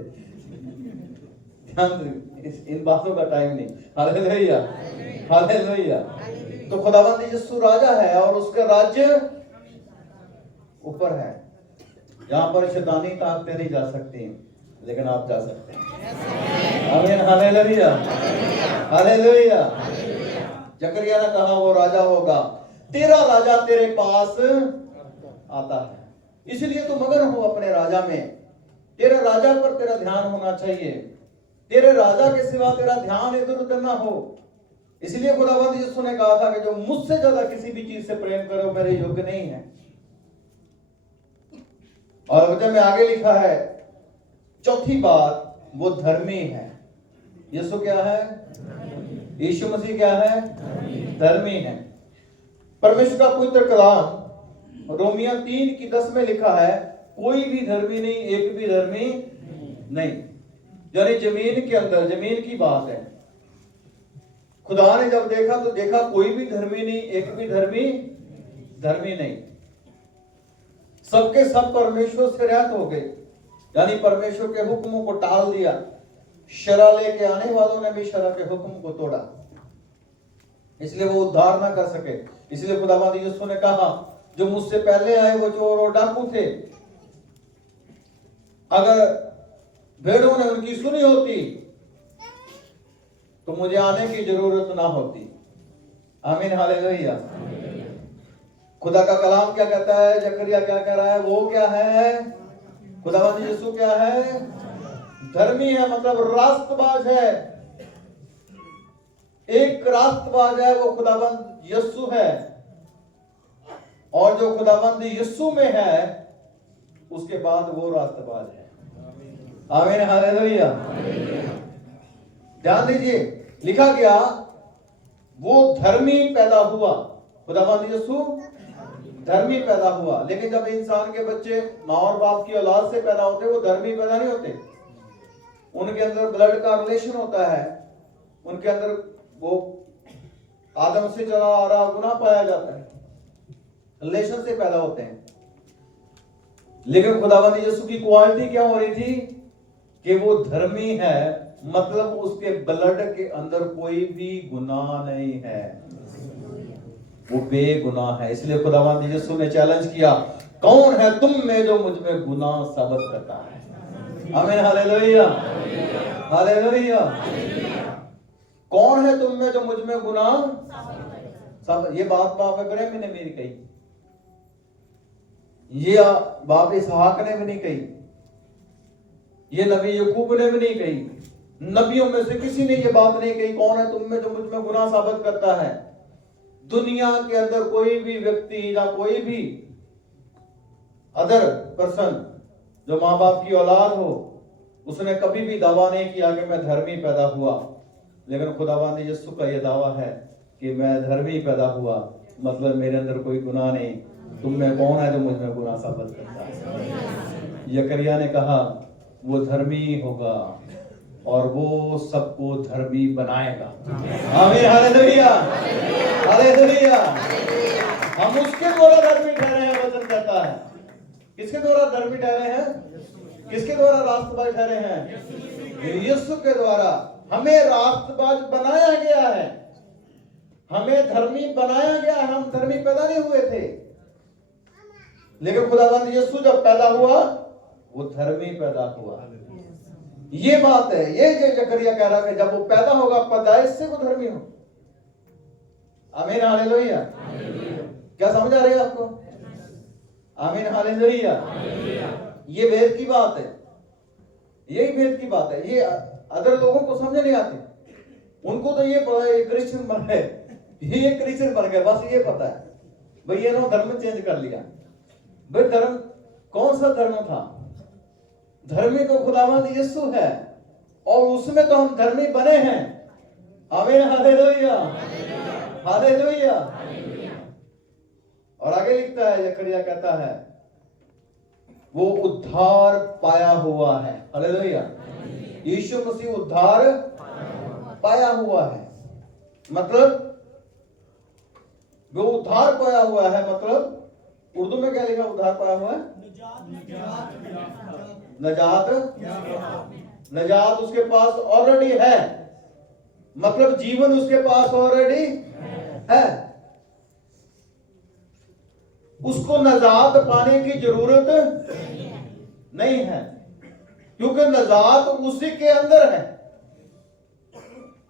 इन बातों का टाइम नहीं। Hallelujah, hallelujah. तो खुदावंद यीशु राजा है और उसका राज्य ऊपर है, जहां पर शैतानी ताकतें नहीं जा सकती, लेकिन आप जा सकते हैं। आमीन, हालेलुया, हालेलुया। जकरिया ने कहा वो राजा होगा, तेरा राजा तेरे पास आता है, इसलिए तू मगन हो अपने राजा में। तेरे राजा पर तेरा ध्यान होना चाहिए, तेरे राजा के सिवा तेरा ध्यान इधर उधर ना हो। इसलिए खुदावंद यीशु ने कहा था कि जो मुझसे ज्यादा किसी भी चीज से प्रेम करे वो मेरे योग्य नहीं है। और वचन में आगे लिखा है, चौथी बात, वो धर्मी है। यीशु क्या है? यीशु मसीह क्या है? धर्मी है। परमेश्वर का पवित्र कलाम रोमिया 3:10 में लिखा है, कोई भी धर्मी नहीं, एक भी धर्मी नहीं। यानी जमीन के अंदर, जमीन की बात है, खुदा ने जब देखा तो देखा कोई भी धर्मी नहीं, एक भी धर्मी नहीं। सबके सब परमेश्वर से रहित हो गए, यानी परमेश्वर के हुक्मों को टाल दिया। शरा लेके आने वालों ने भी शरा के हुक्म को तोड़ा, इसलिए वो उद्धार ना कर सके। इसलिए खुदावंद यीशु ने कहा, जो मुझसे पहले आए वो चोर और डाकू थे, अगर भेड़ों ने उनकी सुनी होती तो मुझे आने की जरूरत ना होती। आमीन, हालेलुया। खुदा का कलाम क्या कहता है, जकरिया क्या कह रहा है, वो क्या है? खुदावंद यीशु क्या है? धर्मी है, मतलब रास्तबाज है। एक रास्तबाज है, वो खुदावंद यीशु है, और जो खुदावंद यीशु में है उसके बाद वो रास्तबाज है। आमीन, हालेलुया। ध्यान दीजिए, लिखा गया वो धर्मी पैदा हुआ, खुदावंद यीशु धर्मी पैदा हुआ। लेकिन जब इंसान के बच्चे माँ और बाप की औलाद से पैदा होते, वो धर्मी पैदा नहीं होते। उनके अंदर ब्लड का रिलेशन होता है, उनके अंदर वो आदम से चला आ रहा गुनाह पाया जाता है, रिलेशन से पैदा होते हैं। लेकिन खुदावंद यीशु की क्वालिटी क्या हो रही थी कि वो धर्मी है, मतलब उसके ब्लड के अंदर कोई भी गुनाह नहीं है, वो बेगुनाह है। इसलिए खुदावंद यीशु ने चैलेंज किया, कौन है तुम में जो मुझ में गुनाह साबित करता है? आमीन, हालेलुया, हालेलुया। कौन है तुम में जो मुझ में गुनाह सब? ये बात बाप इब्राहिम ने मेरी कही, ये बाप इसहाक ने भी नहीं कही, ये नबी याकूब ने भी नहीं कही, नबियों में से किसी ने ये बात नहीं कही, कौन है तुम में जो मुझ में गुनाह साबित करता है? दुनिया के अंदर कोई भी व्यक्ति या कोई भी अदर पर्सन जो माँ बाप की औलाद हो, उसने कभी भी दावा नहीं किया कि मैं धर्मी पैदा हुआ। लेकिन खुदावंद यीशु का यह दावा है कि मैं धर्मी पैदा हुआ, मतलब मेरे अंदर कोई गुनाह नहीं। तुम में कौन है जो मुझ में गुनाह साबित करता है? यकरिया ने कहा वो धर्मी होगा और वो सबको धर्मी बनाएगा। आमीन, हालेलुया, हालेलुया। हम उसके द्वारा धर्मी ठहरे हैं, वचन कहता है। किसके द्वारा धर्मी ठहरे हैं? किसके द्वारा रास्तबाज ठहरे हैं? यीशु के द्वारा हमें रास्तबाज बनाया गया है, हमें धर्मी बनाया गया है। हम धर्मी पैदा नहीं हुए थे, लेकिन खुदावंद यीशु जब पैदा हुआ वो धर्मी पैदा हुआ। ये बात है, ये जो जकरिया कह रहा है कि जब वो पैदा होगा पैदाइश से वो धर्मी हो। आमीन, हालेलुया। क्या समझ आ रही है आपको? आमीन, हालेलुया। ये वेद की बात है, यही वेद की बात है। ये अदर लोगों को समझ नहीं आती। उनको तो ये पता है क्रिश्चियन बन गए, ये क्रिश्चियन बन गए, बस ये पता है भाई ये ना धर्म चेंज कर लिया। भाई धर्म कौन सा धर्म था? धर्मी तो खुदावंद यीशु है और उसमें तो हम धर्मी बने हैं। आमीन, हालेलुया, हालेलुया। और आगे लिखता है, जकरिया कहता है वो उद्धार पाया हुआ है। हालेलुया। यीशु मसीह उद्धार पाया हुआ है, मतलब वो उद्धार पाया हुआ है, मतलब उर्दू में क्या लिखा उद्धार पाया हुआ है? नजात, नजात उसके पास ऑलरेडी है, मतलब जीवन उसके पास ऑलरेडी है। उसको नजात पाने की जरूरत नहीं है, क्योंकि नजात उसी के अंदर है।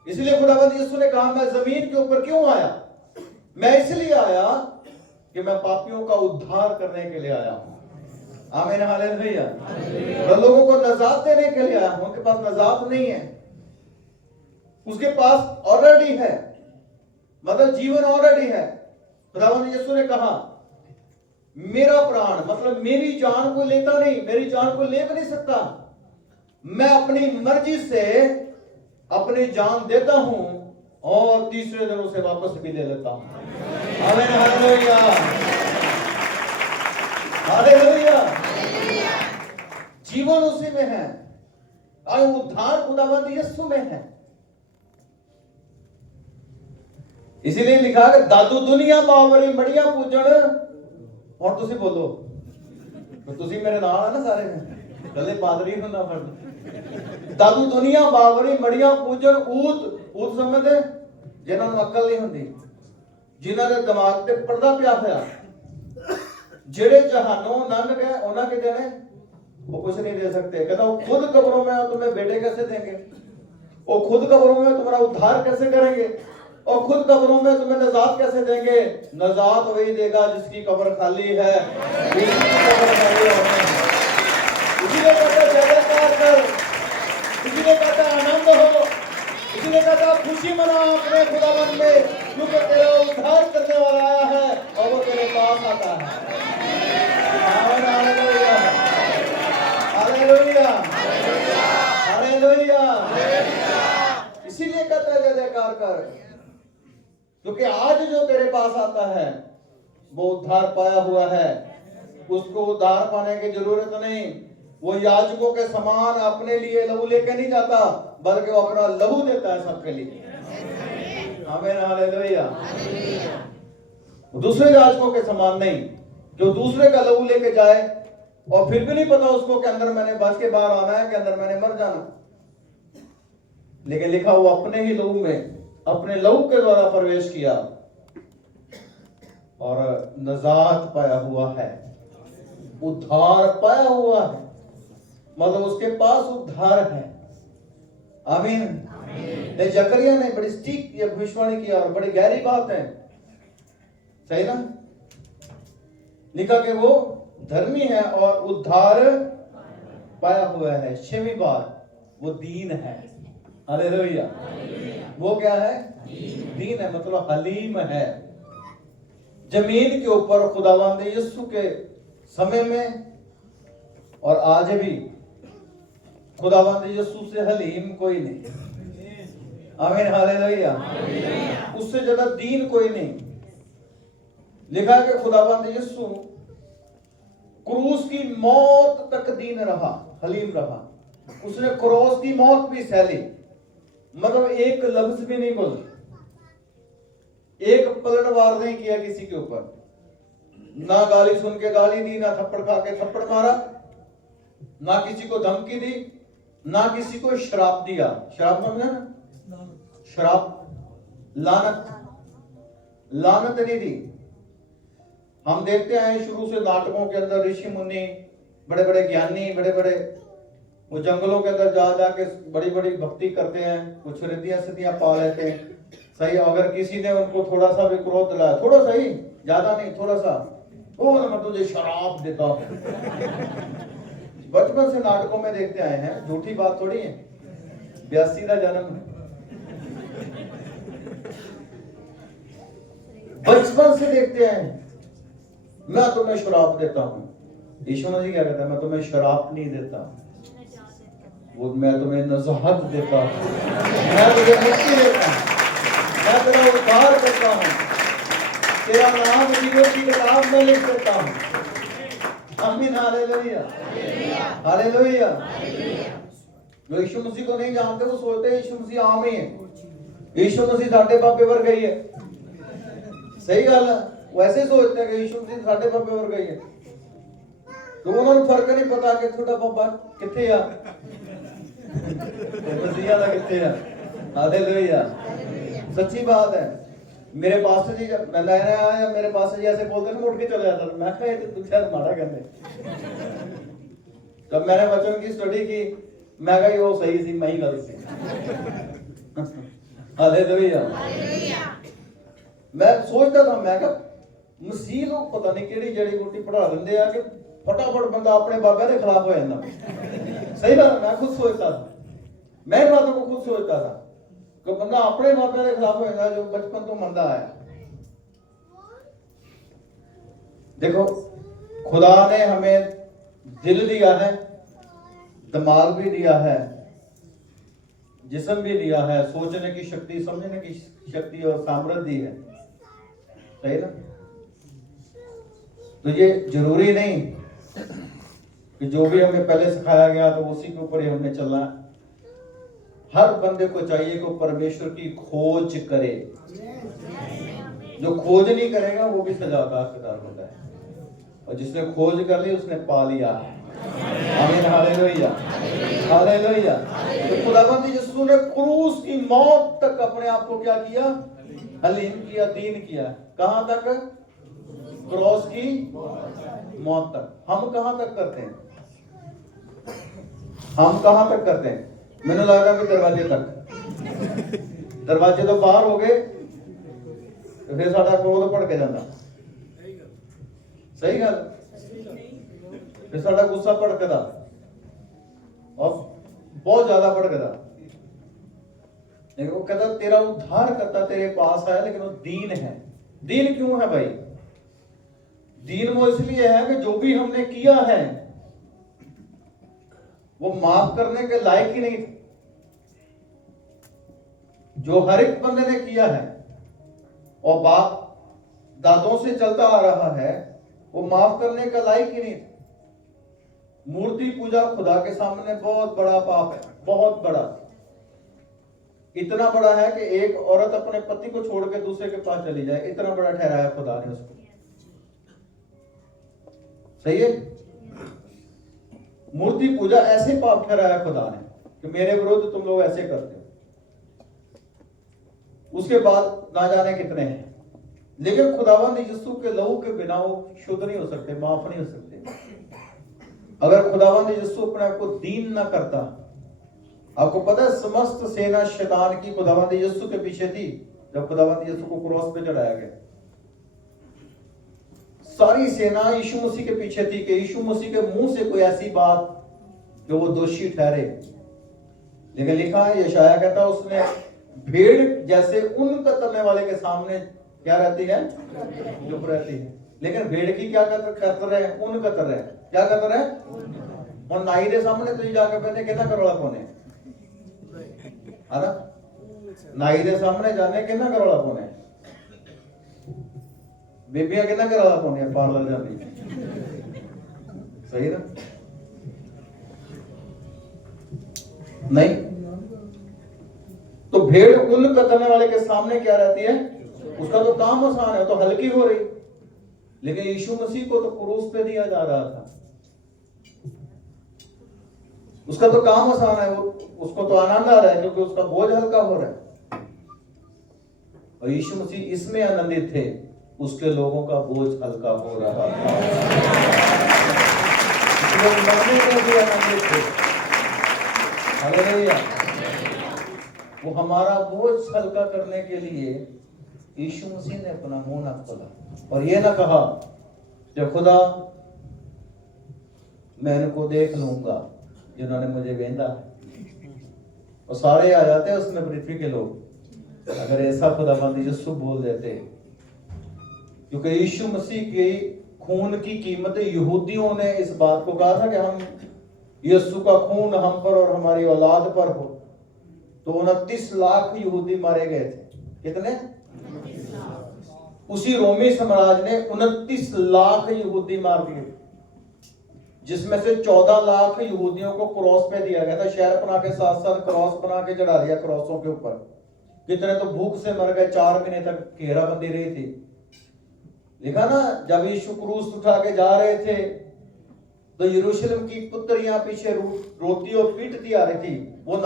इसलिए खुदावंद यीशु ने कहा मैं जमीन के ऊपर क्यों आया? मैं इसलिए आया कि मैं पापियों का उद्धार करने के लिए आया हूं। आमीन, हालेलुया। मैं लोगों को नजात देने के लिए आया हूं। उनके पास नजात नहीं है, उसके पास ऑलरेडी है, मतलब जीवन ऑलरेडी है। खुदावंद यीशु ने कहा मेरा प्राण, मतलब मेरी जान को लेता नहीं, मेरी जान को ले भी नहीं सकता। मैं अपनी मर्जी से अपनी जान देता हूं और तीसरे दिन उसे वापस भी ले लेता हूं। आमीन, हालेलुया, हालेलुया। जीवन उसी में है और उद्धार खुदावंद यीशु में है। इसीलिए लिखा कि दादू दुनिया बावरी मड़िया पूजन। और तुसी बोलो, तुसी मेरे नाल है ना सारे में, कदे पादरी होना पड़ता। दादू दुनिया बावरी मड़िया पूजन ऊत समझदे जिन्हां नूं अकल नहीं हुंदी, जिन्हां दे दिमाग ते पर्दा पिया होया, जेड़े जहानों लंघ गए उन्हां के देने वो कुछ नहीं दे सकते। कहता वो खुद कब्रों में तुम्हें बेटे कैसे देंगे? वो खुद कब्रों में तुम्हारा उद्धार कैसे करेंगे? और खुद कब्रों में तुम्हें नजात कैसे देंगे? नजात वही देगा जिसकी कब्र खाली है, इसीलिए कहता जयकार कर, इसीलिए कहता आनंद हो, इसीलिए कहता खुशी मना अपने खुदावन में, क्योंकि तेरा उद्धार करने वाला आया है और वो तेरे पास आता है। Hallelujah, hallelujah, hallelujah. इसीलिए कहता है जयकार कर, क्योंकि आज जो तेरे पास आता है वो उद्धार पाया हुआ है। उसको उद्धार पाने की जरूरत नहीं। वो याजकों के समान अपने लिए लहू लेके नहीं जाता, बल्कि वो अपना लहू देता है सबके लिए। आमीन, हालेलुया। दूसरे याजकों के समान नहीं, जो दूसरे का लहू लेके जाए और फिर भी नहीं पता उसको कि अंदर मैंने बच के बाहर आना है कि अंदर मैंने मर जाना। लेकिन लिखा हुआ अपने ही लहू में, अपने लहू के द्वारा प्रवेश किया और नजात पाया हुआ है, उद्धार पाया हुआ है, मतलब उसके पास उद्धार है। आमीन। जकरिया ने बड़ी सटीक ये भविष्यवाणी किया और बड़ी गहरी बात है, सही ना? लिखा कि वो धर्मी है और उद्धार पाया हुआ है। 6वीं बार वो दीन है। हालेलुया। वो क्या है? दीन है, मतलब हलीम है। जमीन के ऊपर खुदावंद यीशु के समय में और आज भी खुदावंद यीशु से हलीम कोई नहीं। आमीन हालेलुया। उससे ज्यादा दीन कोई नहीं। लिखा है कि खुदावंद यीशु क्रूस की मौत तक दीन रहा, हलीम रहा। उसने क्रूस की मौत भी सहली, मतलब एक लफ्ज भी नहीं बोला, एक पलटवार नहीं किया किसी के ऊपर। ना गाली सुन के गाली दी, ना थप्पड़ खा के थप्पड़ मारा, ना किसी को धमकी दी, ना किसी को श्राप दिया। श्राप समझा ना, श्राप, लानत, लानत नहीं दी। हम देखते हैं शुरू से नाटकों के अंदर ऋषि मुनि, बड़े बड़े ज्ञानी, बड़े बड़े वो जंगलों के अंदर जा जाके बड़ी बड़ी भक्ति करते हैं, कुछ रिद्धियां सिद्धियां पा लेते हैं। सही, अगर किसी ने उनको थोड़ा सा भी क्रोध दिलाया, थोड़ा सा ही, ज्यादा नहीं, थोड़ा सा, ओ मैं तुझे शराब देता हूं। बचपन से नाटकों में देखते आए हैं, झूठी बात थोड़ी है। 82 का जन्म, बचपन से देखते हैं, मैं तुम्हें शराब देता हूं। यीशु मसीह क्या कहता है? मैं तुम्हें शराब नहीं देता, वो मैं तुम्हें नज़ाहत देता हूं, मैं तुझे मुक्ति देता हूं, मैं तेरा उद्धार करता हूं, तेरा नाम जीवन की किताब में लिख देता हूं। आमीन हालेलुया, हालेलुया। जो यीशु मसीह को नहीं जानते वो सोचते हैं यीशु मसीह आम ही है, यीशु मसीह साढ़े पापे वर गई है। सही गल है, वैसे सोचते हैं कि यीशु मसीह साढ़े पापे वर गई है, तो उन्होंने फर्क नहीं पता कि थोड़ा बाबा किथे आ, मसीहा दा किथे आ। हालेलुया, सच्ची बात है। मेरे पास जी मैं लेने आया, मेरे पास जी ऐसे बोलते ना, उठ के चले जाता, मैं कहा ये तो शायद मारा कहते। तब मैंने वचन की स्टडी की, मैं कहा वो सही सी, मैं ही गलत सी। हालेलुया। मैं सोचता था, मैं कहा मसीह लोग पता नहीं केड़ी जड़ी बूटी पढ़ा देंगे आ कि फटाफट बंदा अपने बाबे के खिलाफ हो जाता। सही बात, मैं खुद सोचता था, मैं बातों को खुद सोचता था कि बंदा अपने बाबे के खिलाफ हो जाता जो बचपन तो मंदा आया। देखो, खुदा ने हमें दिल दिया है, दिमाग भी दिया है, जिस्म भी दिया है, सोचने की शक्ति, समझने की शक्ति और सामर्थ्य दी है। सही ना? तो ये जरूरी नहीं कि जो भी हमें पहले सिखाया गया तो उसी के ऊपर ही हमने चलना है। हर बंदे को चाहिए कि परमेश्वर की खोज करे। जो खोज नहीं करेगा वो भी सजा का हकदार होता है, और जिसने खोज कर ली उसने पा लिया है। आमीन हालेलुया, हालेलुया। तो खुदावंद यीशु ने क्रूस की मौत तक अपने आप को क्या किया? हलीम किया, दीन किया। कहां तक? क्रॉस की मौत तक। हम कहां तक करते हैं? हम कहां तक करते हैं? मैंने लगा कि दरवाजे तक। दरवाजे तो बाहर हो गए तो फिर साडा क्रोध भड़ के जाता। सही गल, फिर साडा गुस्सा भड़कदा और बहुत ज्यादा भड़कदा। लेकिन वो कहता तेरा उद्धार करता तेरे पास आया, लेकिन वो दीन है। दीन क्यों है भाई? दीन वो इसलिए है कि जो भी हमने किया है वो माफ करने के लायक ही नहीं थे। जो हर एक बंदे ने किया है और बाप दादों से चलता आ रहा है, वो माफ करने का लायक ही नहीं थे। मूर्ति पूजा खुदा के सामने बहुत बड़ा पाप है, बहुत बड़ा। इतना बड़ा है कि एक औरत अपने पति को छोड़ के दूसरे के पास चली जाए, इतना बड़ा ठहराया खुदा ने उसको। सही है? मूर्ति पूजा ऐसे पाप ठहराया खुदा ने कि मेरे विरुद्ध तुम लोग ऐसे करते हो। उसके बाद ना जाने कितने हैं, लेकिन खुदावंद यीशु के लहू के बिना वो शुद्ध नहीं हो सकते, माफ नहीं हो सकते। अगर खुदावंद यीशु अपने आप को दीन ना करता, आपको पता है समस्त सेना शैतान की खुदावंद यीशु के पीछे थी जब खुदावंद यीशु को क्रॉस पे चढ़ाया गया। सारी सेना यीशु मसीह के पीछे थी कि यीशु मसीह के मुंह से कोई ऐसी बात जो वो दोषी ठहरे। लेकिन लिखा है, यशायाह कहता उसने भेड़ जैसे उन कतरने वाले के सामने क्या रहती है? चुप रहती है। लेकिन भेड़ की क्या कतर है? ऊन कतर है। क्या कतर है? और नाई के सामने तुझे जाके पहने कितना करोड़ा पौने है ना? नाई के सामने जाने कितना करोड़ा पौने, बेबियां कितना करोड़ा पौने पार्लर जाने, सही ना? नहीं। तो भेड़ ऊन कतरने वाले के सामने क्या रहती है? उसका तो काम आसान है, तो हल्की हो रही। लेकिन यीशु मसीह को तो क्रूस पे दिया जा रहा था, उसका तो काम आसान है, वो उसको तो आनंद आ रहा है क्योंकि उसका बोझ हल्का हो रहा है। और यीशु मसीह इसमें आनंदित थे, उसके लोगों का बोझ हल्का हो रहा था। मरने में भी आनंदित थे। हालेलुया। वो हमारा बोझ हल्का करने के लिए यीशु मसीह ने अपना मुंह ना खोला और ये ना कहा कि खुदा मैं इनको देख लूंगा जिन्होंने मुझे वेंदा है। और सारे आ जाते हैं उसमें पृथ्वी के लोग, अगर ऐसा खुदाबंद यीशु बोल देते। क्योंकि यीशु मसीह के खून की कीमत यहूदियों ने इस बात को कहा था कि हम यीशु का खून हम पर और हमारी औलाद पर हो। तो 29 लाख यहूदी मारे गए थे। कितने? उसी रोमी साम्राज्य ने 29 लाख यहूदी मार दिए, जिसमें से 14 लाख यहूदियों को क्रॉस पे दिया गया था। शहर बना के साथ साथ क्रॉस बना के चढ़ा दिया क्रॉसों के ऊपर। कितने तो भूख से मर गए, 4 महीने तक घेराबंदी रही थी। लिखा ना, जब यीशु क्रूस उठा के जा रहे थे तो यरूशलेम की पुत्रियां पीछे रोती और पीटती आ रही थी। वो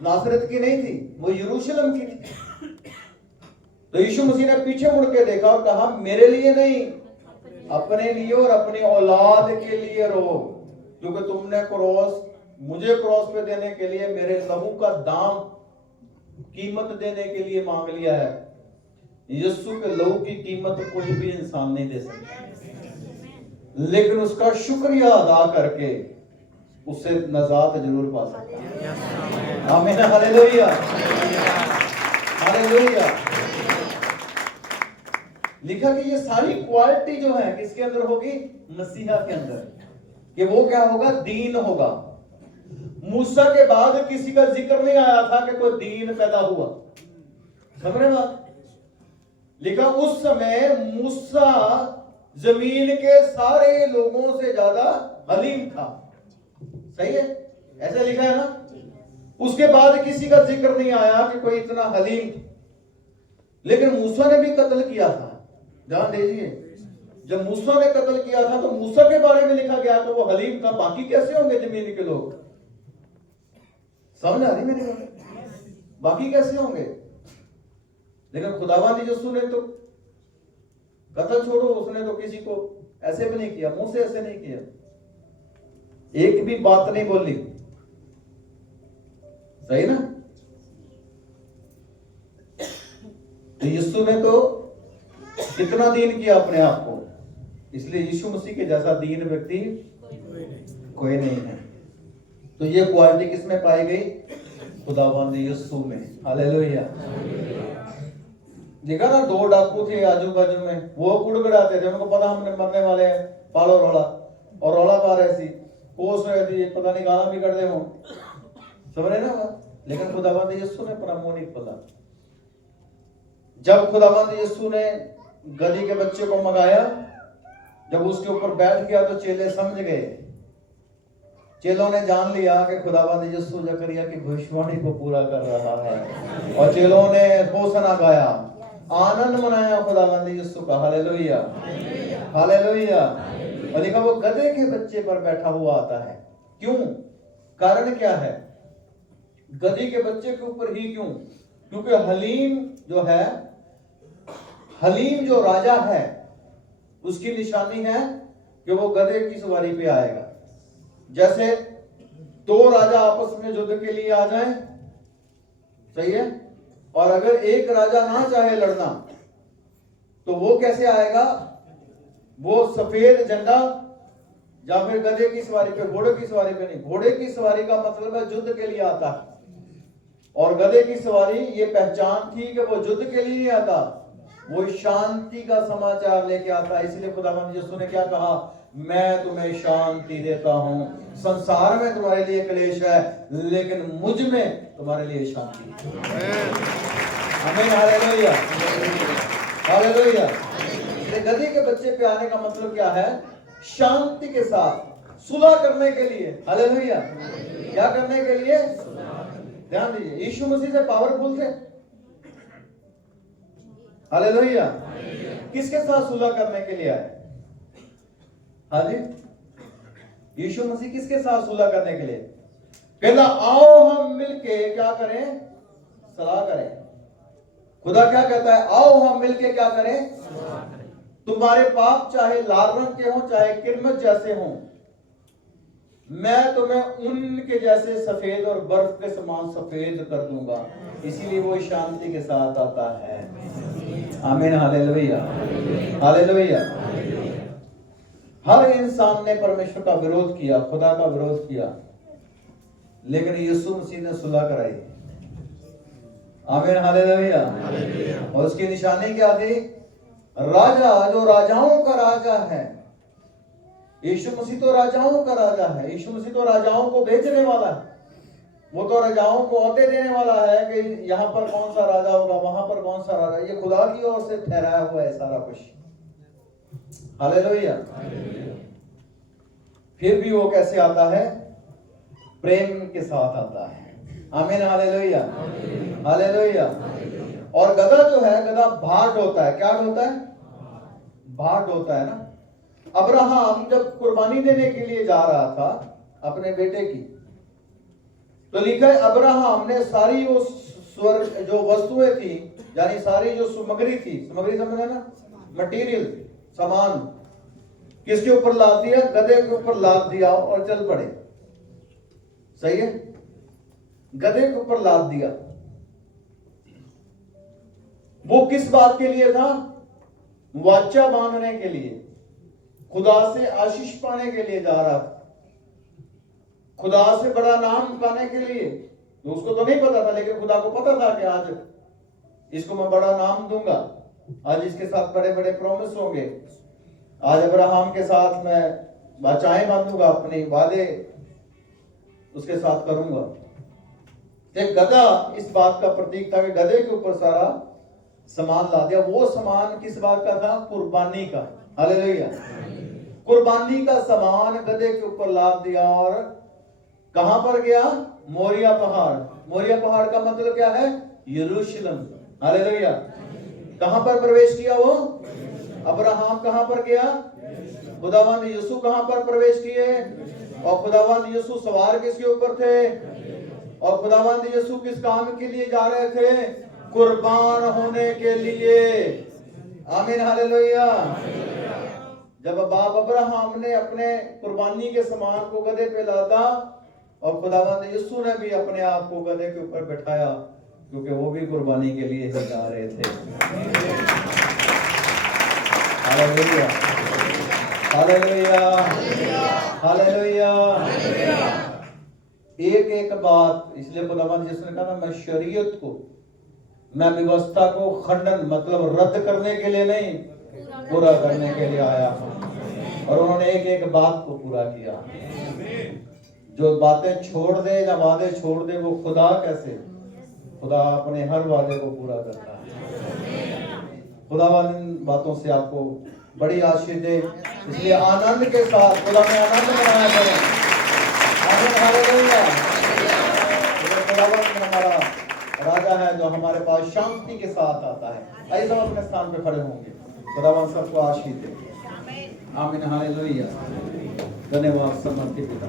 नासरत की नहीं थी, वो यरूशलेम की थी। तो यीशु मसीह ने पीछे मुड़ के देखा और कहा मेरे लिए नहीं, अपने लिए और अपनी औलाद के लिए रो, क्योंकि तुमने मुझे क्रॉस पे देने के लिए मेरे लहू का दाम कीमत देने के लिए मांग लिया है। यीशु के लहू की कीमत कोई भी इंसान नहीं दे सकता, लेकिन उसका शुक्रिया अदा करके उससे नजात जरूर पा सकता है। आमीन। Hallelujah, hallelujah. लिखा कि ये सारी क्वालिटी जो है किसके अंदर होगी? मसीहा के अंदर। कि वो क्या होगा? दीन होगा। मूसा के बाद किसी का जिक्र नहीं आया था कि कोई दीन पैदा हुआ। समझ रहे बात? लिखा उस समय मूसा जमीन के सारे लोगों से ज्यादा हलीम था। सही है? ऐसा लिखा है ना? उसके बाद किसी का जिक्र नहीं आया कि कोई इतना हलीम। लेकिन मूसा ने भी कत्ल किया था, ध्यान दीजिए। जब मूसा ने कत्ल किया था तो मूसा के बारे में लिखा गया तो वो हलीम था। बाकी कैसे होंगे जमीन के लोग? समझ आ रही मेरी बात? बाकी कैसे होंगे? लेकिन खुदावंद यीशु ने तो कत्ल छोड़ो, उसने तो किसी को ऐसे भी नहीं किया, मुंह से ऐसे नहीं किया, एक भी बात नहीं बोली। सही ना? तो यीशु ने तो कितना दीन किया अपने आप को, इसलिए यीशु मसीह के जैसा दीन व्यक्ति कोई नहीं है। तो ये क्वालिटी किसमें पाई गई? खुदावंद यीशु में। हालेलुया। देखा ना, 2 डाकू थे आजू बाजू में, वो गुड़गड़ाते थे, उनको पता हमने मरने वाले हैं, पालो रोला, और रोला पा रहे थी, कोस रहे थे, पता नहीं गाना भी कर दे हो, समझ रहे ना? लेकिन खुदावंद यीशु ने अपना मुंह नहीं खोला। जब खुदावंद यीशु ने गधी के बच्चे को मंगाया, जब उसके ऊपर बैठ गया तो चेले समझ गए। चेलों ने जान लिया कि खुदावंद यीशु जकरिया की भविष्यवाणी को पूरा कर रहा है, और चेलों ने होसना गाया, आनंद मनाया खुदावंद यीशु का। Hallelujah, hallelujah. और लिखा वो गधे के बच्चे पर बैठा हुआ आता है। क्यों? कारण क्या है? गधी के बच्चे के ऊपर ही क्यों? क्योंकि हलीम जो है, हलीम जो राजा है, उसकी निशानी है कि वो गधे की सवारी पे आएगा। जैसे 2 राजा आपस में युद्ध के लिए आ जाएं, सही है, और अगर एक राजा ना चाहे लड़ना तो वो कैसे आएगा? वो सफेद झंडा या फिर गधे की सवारी पे, घोड़े की सवारी पे नहीं। घोड़े की सवारी का मतलब है युद्ध के लिए आता है, और गधे की सवारी ये पहचान थी कि वो युद्ध के लिए नहीं आता, वो शांति का समाचार लेके आता है। इसलिए खुदावंद यीशु ने क्या कहा, मैं तुम्हें शांति देता हूं, संसार में तुम्हारे लिए क्लेश है लेकिन मुझ में तुम्हारे लिए शांति है। आमीन, हालेलुया, हालेलुया। ये गधी के बच्चे पे आने का मतलब क्या है? शांति के साथ सुलह करने के लिए। हालेलुया। क्या करने के लिए? ध्यान दीजिए, यीशु मसीह से पावरफुल थे। हालेलुया। किसके साथ सुलह करने के लिए आए? हाँ जी, यीशु मसीह किसके साथ सुलह करने के लिए? कहला आओ हम मिलके क्या करें? सलाह करें। खुदा क्या कहता है? आओ हम मिलके क्या करें? तुम्हारे पाप चाहे लाल रंग के हों चाहे किरमत जैसे हों, मैं तुम्हें उनके जैसे सफेद और बर्फ के समान सफेद कर दूंगा। इसीलिए वो शांति के साथ आता है। आमीन, हालेलुया, हालेलुया। हर इंसान ने परमेश्वर का विरोध किया, खुदा का विरोध किया, लेकिन यीशु मसीह ने सुलह कराई। आमीन, हालेलुया। और उसकी निशानी क्या थी? राजा जो राजाओं का राजा है, यीशु मसीह तो राजाओं का राजा है। यीशु मसीह तो राजाओं को बेचने वाला है। वो तो राजाओं को औहदे देने वाला है कि यहाँ पर कौन सा राजा होगा, वहां पर कौन सा राजा। ये खुदा की ओर से ठहराया हुआ है सारा कुछ। हालेलुया। फिर भी वो कैसे आता है? प्रेम के साथ आता है। आमीन, हालेलुया, हालेलुया। और गधा जो है, गधा भाट होता है। क्या होता है? भाट होता है ना। अब्राहम जब कुर्बानी देने के लिए जा रहा था अपने बेटे की, तो लिखा है अब्राहम ने सारी वो स्वर्ग जो वस्तुएं थी, यानी सारी जो सामग्री थी, सामग्री समझ ना, मटेरियल, सामान, किसके ऊपर लाद दिया? गधे के ऊपर लाद दिया और चल पड़े। सही है, गधे के ऊपर लाद दिया। वो किस बात के लिए था? वाचा बांधने के लिए, खुदा से आशीष पाने के लिए जा रहा था, खुदा से बड़ा नाम पाने के लिए। तो उसको तो नहीं पता था, लेकिन खुदा को पता था कि आज इसको मैं बड़ा नाम दूंगा, आज इसके साथ बड़े बड़े प्रॉमिस होंगे, आज अब्राहम के साथ मैं वाचाएं बांधूंगा, अपने वादे उसके साथ करूंगा। एक गधा इस बात का प्रतीक था कि गधे के ऊपर सारा सामान ला दिया। वो सामान किस बात का था? कुर्बानी का। हालेलुया। कुर्बानी का सामान गधे के ऊपर लाद दिया और कहां पर गया? मोरिया पहाड़। मोरिया पहाड़ का मतलब क्या है? यरूशलेम। हालेलुया। कहां पर प्रवेश किया वो? अब्राहम कहां पर गया? खुदावंद यीशु कहां पर प्रवेश किए? और खुदावंद यीशु सवार किसके ऊपर थे? और खुदावंद यीशु किस काम के लिए जा रहे थे? कुर्बान होने के लिए। आमीन, हालेलुया। जब बाप अब्राहम ने अपने कुर्बानी के सामान को गधे पे लादा, और खुदावंद यीशु ने भी अपने आप को गधे के ऊपर बैठाया, क्योंकि वो भी कुर्बानी के लिए ही जा रहे थे। Hallelujah, hallelujah, hallelujah. एक एक बात, इसलिए खुदावंद यीशु ने कहा मैं शरीयत को, मैं व्यवस्था को खंडन मतलब रद्द करने के लिए नहीं, पूरा करने के लिए आया हूं। और उन्होंने एक एक बात को पूरा किया। जो बातें छोड़ दे या वादे छोड़ दे, वो खुदा कैसे? खुदा अपने हर वादे को पूरा करता है। खुदा इन बातों से आपको बड़ी आशीष दे। इसलिए आनंद के साथ खुदा में आनंद मनाया करें। आनंद, हालेलुया। खुदावंद हमारा राजा है जो हमारे पास शांति के साथ आता है। आइए सब अपने स्थान पे खड़े होंगे। खुदावंद सबको आशीष दे। आमीन, हालेलुया। धन्यवाद समर्थी पिता,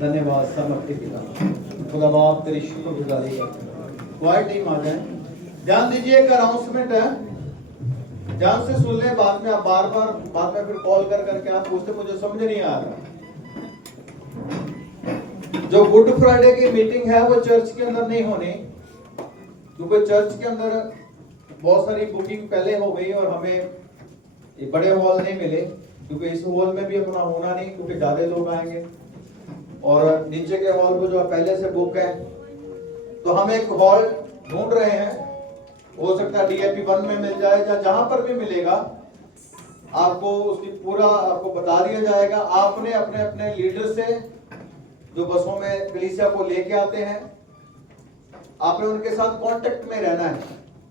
धन्यवाद समर्थी पिता। खुदा बाप तेरी शुक्रगुजारी करते हैं। क्वाइट टीम आ जाए। ध्यान दीजिए, एक अनाउंसमेंट है, ध्यान से सुन ले। बाद में आप बार बार बाद में फिर कॉल कर करके आप पूछते मुझे समझ नहीं आ रहा। जो गुड फ्राइडे की मीटिंग है वो चर्च के अंदर नहीं होनी, क्योंकि चर्च के अंदर बहुत सारी बुकिंग पहले हो गई और हमें बड़े हॉल नहीं मिले, क्योंकि इस हॉल में भी अपना होना नहीं, क्योंकि ज्यादा लोग आएंगे। और नीचे के हॉल को जो पहले से बुक है, तो हम एक हॉल ढूंढ रहे हैं। हो सकता है DAP 1 में मिल जाए या जहां पर भी मिलेगा, आपको उसकी पूरा आपको बता दिया जाएगा। आपने अपने अपने लीडर से, जो बसों में कलीसिया को लेके आते हैं, आपने उनके साथ कांटेक्ट में रहना है।